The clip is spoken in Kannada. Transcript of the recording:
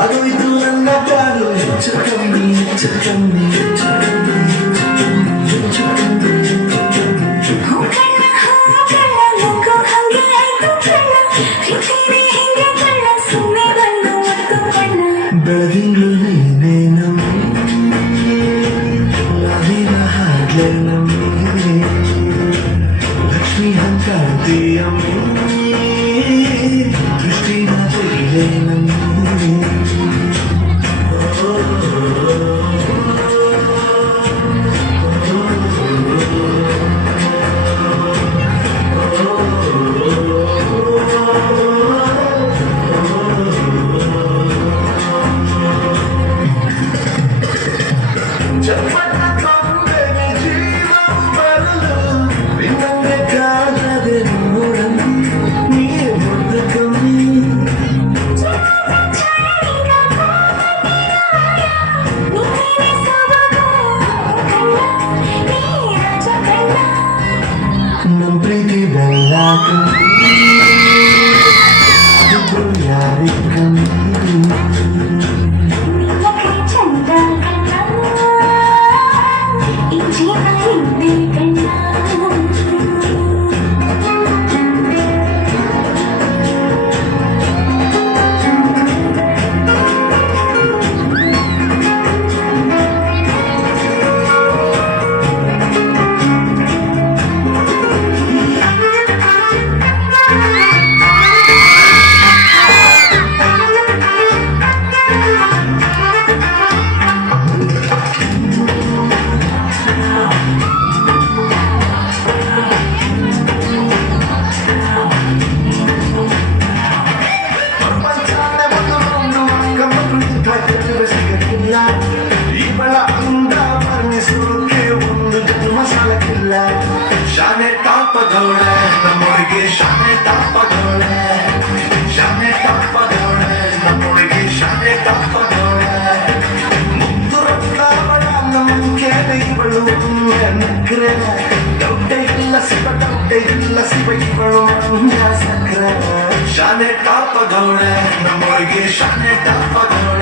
ಅದು ಇದು ನನ್ನ ಪಾಡು ಹೆಚ್ಚು ಕಮ್ಮಿ ಹೆಚ್ಚು ಕಮ್ಮಿ ಬೆಳದಿಂಗಳು ನೀನೇ ನಮ್ಮಿ ನವಿನ ಹಾಗೆ ನಮ್ಮಿ ಲಕ್ಷ್ಮಿ ಹಂಕಾರ್ತಿಯಮ್ಮಿ ದೃಷ್ಟಿನ ತೆಗಿಲೆ ನಮ್ಮಿ ನಮ್ಮ ಪ್ರೀತಿ ಬೆಲ್ಲ ಕಮ್ಮಿ ಯಾರಿ ಕಮ್ಮಿ ಇವಳ ಅಂದ ವರ್ಣಿಸೋಕೆ ಒಂದು ಜನ್ಮ ಸಾಲಕ್ಕಿಲ್ಲ ಶಾನೆ ತಾಪದವಳೆ ನಮ್ಮೊಳಗೆ ಶಾನೆ ತಾಪದವಳೆ ಶಾನೆ ತಾಪದವಳೆ ನಮ್ಮೊಳಗೆ ಶಾನೆ ತಾಪದವಳೆ ಮುದ್ದು ರಕ್ತವಳ ನಮ್ಗೆ ಇವಳು ನಕ್ರೆ ದೊಡ್ಡ ಇಲ್ಲ ಶಿವ ಇವಳು ಸಕ್ರೆ ಶಾನೆ ತಾಪದವಳೆ ನಮ್ಮೊಳಗೆ ಶಾನೆ ತಾಪದವಳೆ